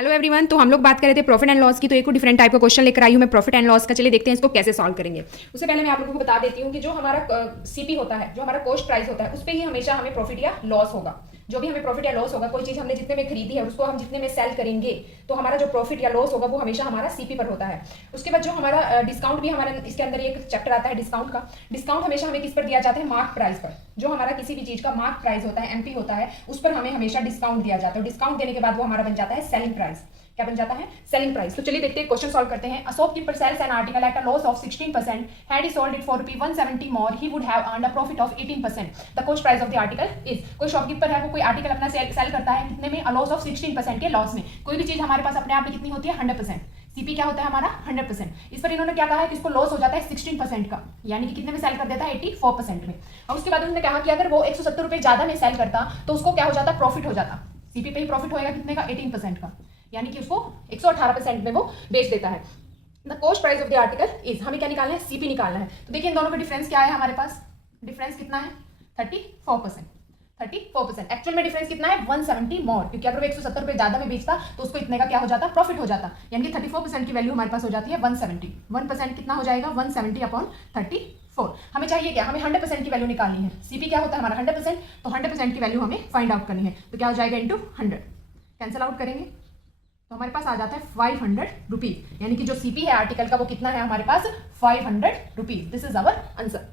Hello everyone. तो हम लोग बात कर रहे थे प्रॉफिट एंड लॉस की। तो एक डिफरेंट टाइप का क्वेश्चन लेकर आई हूँ मैं प्रॉफिट एंड लॉस का। चलिए देखते हैं इसको कैसे सॉल्व करेंगे। उससे पहले मैं आप लोगों को बता देती हूँ कि जो हमारा सीपी होता है, जो हमारा कॉस्ट प्राइस होता है, उस पर ही हमेशा हमें प्रॉफिट या लॉस होगा। जो भी हमें प्रॉफिट या लॉस होगा, कोई चीज़ हमने जितने में खरीदी है उसको हम जितने में सेल करेंगे, तो हमारा जो प्रॉफिट या लॉस होगा वो हमेशा हमारा सीपी पर होता है। उसके बाद जो हमारा डिस्काउंट भी हमारे इसके अंदर एक चैप्टर आता है डिस्काउंट का। डिस्काउंट हमेशा हमें किस पर दिया जाता है? मार्क प्राइस पर। जो हमारा किसी भी चीज़ का मार्क प्राइस होता है, एमपी होता है, उस पर हमें हमेशा डिस्काउंट दिया जाता है। डिस्काउंट देने के बाद वो हमारा बन जाता है सेलिंग प्राइस। क्या बन जाता है? Selling price. तो चलिए देखते हैं, क्वेश्चन सॉल्व करते हैं। A shopkeeper sells an article at a loss of 16%. Had he sold it for ₹170 more, he would have earned a profit of 18%. The cost price of the article is. कोई shopkeeper है, वो कोई article अपना cell करता है कितने में? अ loss of 16% के लॉस में। कोई भी चीज हमारे पास अपने आप में कितनी होती है? 100%। सीपी क्या होता है हमारा? 100%। इस पर इन्होंने क्या कहा है कि इसको लॉस हो जाता है 16% का, यानी कि कितने में सेल कर देता है? 84% में। और उसके बाद उन्होंने कहा कि अगर वो 170 रुपए ज्यादा में सेल करता तो उसको क्या हो जाता? प्रॉफिट हो जाता। सीपी पे ही प्रॉफिट होएगा कितने का? 18% का, यानी कि उसको 118% में वो बेच देता है। The cost price of the article is, हमें क्या निकालना है? सीपी निकालना है। तो देखिए इन दोनों का डिफरेंस क्या है हमारे पास? डिफरेंस कितना है? 34%। 34%। एक्चुअल में डिफरेंस कितना है? 170 मोर, क्योंकि अगर वो 170 रुपए ज्यादा में बेचता तो उसको इतने का क्या हो जाता? प्रॉफिट हो जाता। यानी कि 34% की वैल्यू हमारे पास हो जाती है 170। 1% कितना हो जाएगा? 170 अपॉन 34। हमें चाहिए क्या? हमें 100% की वैल्यू निकालनी है। सीपी क्या होता है हमारा? 100%। तो 100% की वैल्यू हमें फाइंड आउट करनी है। तो क्या हो जाएगा? इंटू 100। कैंसिल आउट करेंगे तो हमारे पास आ जाता है 500 रुपीज, यानी कि जो सीपी है आर्टिकल का वो कितना है हमारे पास? 500 rupees. This is our answer.